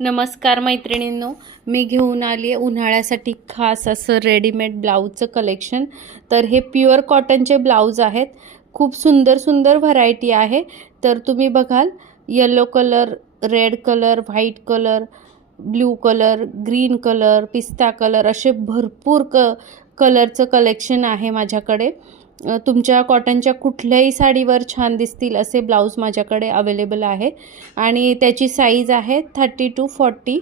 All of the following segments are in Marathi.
नमस्कार मैत्रिणींनो, मी घेऊन आली आहे उन्हाळ्यासाठी खास असं रेडीमेड ब्लाऊजचं कलेक्शन। तर हे प्युअर कॉटनचे ब्लाऊज आहेत। खूप सुंदर सुंदर व्हरायटी आहे। तर तुम्ही बघाल yellow colour, red colour, white colour, blue colour, green colour, पिस्ता कलर असे भरपूर कलरचं कलेक्शन आहे माझ्याकडे। तुमच्या कॉटनच्या कुठल्याही साडीवर छान दिसतील असे ब्लाऊज माझ्याकडे अवेलेबल आहे आणि त्याची साईज आहे 30 to 40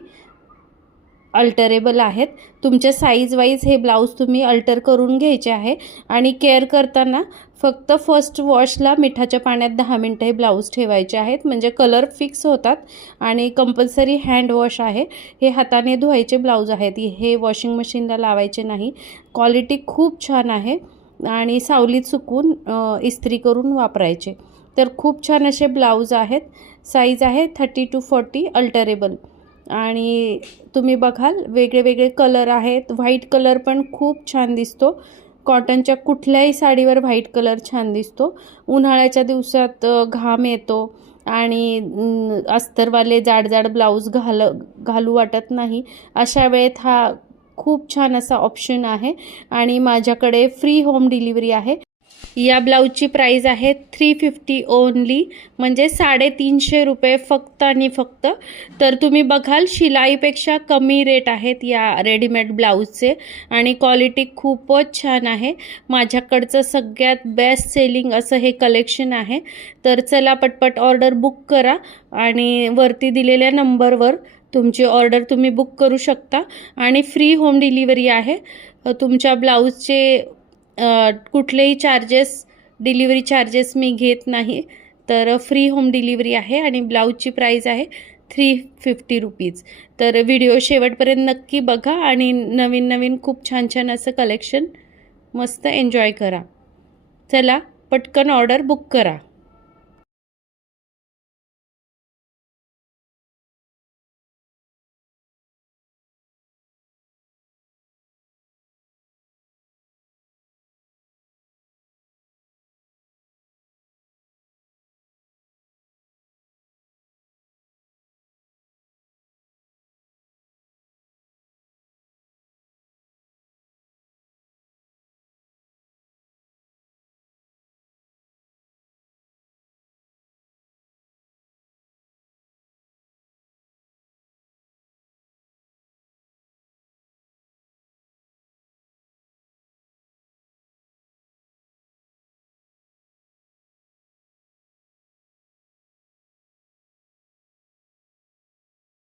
अल्टरेबल आहेत। तुमच्या साईज वाईज हे ब्लाऊज तुम्ही अल्टर करून घ्यायचे आहे आणि केअर करताना फक्त फर्स्ट वॉशला मिठाच्या पाण्यात 10 मिनिटे हे ब्लाऊज ठेवायचे आहेत, म्हणजे कलर फिक्स होतात। आणि कंपल्सरी हँड वॉश आहे, हे हाताने धुवायचे ब्लाऊज आहेत, हे वॉशिंग मशीनला लावायचे नाही। क्वालिटी खूप छान आहे आणि सावलीत सुकून इस्त्री करून वापरायचे। तर खूप छान असे ब्लाऊज आहेत। साईज आहे 30 to 40 अल्टरेबल आणि तुम्ही बघाल वेगळे वेगळे कलर आहेत। व्हाईट कलर पण खूप छान दिसतो, कॉटनच्या कुठल्याही साडीवर व्हाईट कलर छान दिसतो। उन्हाळ्याच्या दिवसात घाम येतो आणि अस्तरवाले जाड जाड ब्लाऊज घालू वाटत नाही, अशा वेळेत हा खूप छान असा ऑप्शन आहे आणि माझ्याकडे फ्री होम डिलिव्हरी आहे। या ब्लाऊजची प्राइस आहे 350 ओनली, म्हणजे 350 रुपये फक्त आणि फक्त। तर तुम्ही बघाल शिलाईपेक्षा कमी रेट आहेत या रेडीमेड ब्लाऊजचे आणि क्वालिटी खूपच छान आहे। माझ्याकडचं सगळ्यात बेस्ट सेलिंग असं हे कलेक्शन आहे। तर चला पटपट ऑर्डर बुक करा आणि वरती दिलेल्या नंबरवर तुमची ऑर्डर तुम्ही बुक करू शकता आणि फ्री होम डिलिव्हरी आहे। तुमच्या ब्लाऊजचे कुठलेही डिलिव्हरी चार्जेस मी घेत नाही, तर फ्री होम डिलिव्हरी आहे आणि ब्लाऊजची प्राइस आहे 350 रुपीज। तर व्हिडिओ शेवटपर्यंत नक्की बघा आणि नवीन नवीन खूप छान छान असं कलेक्शन मस्त एन्जॉय करा। चला पटकन ऑर्डर बुक करा।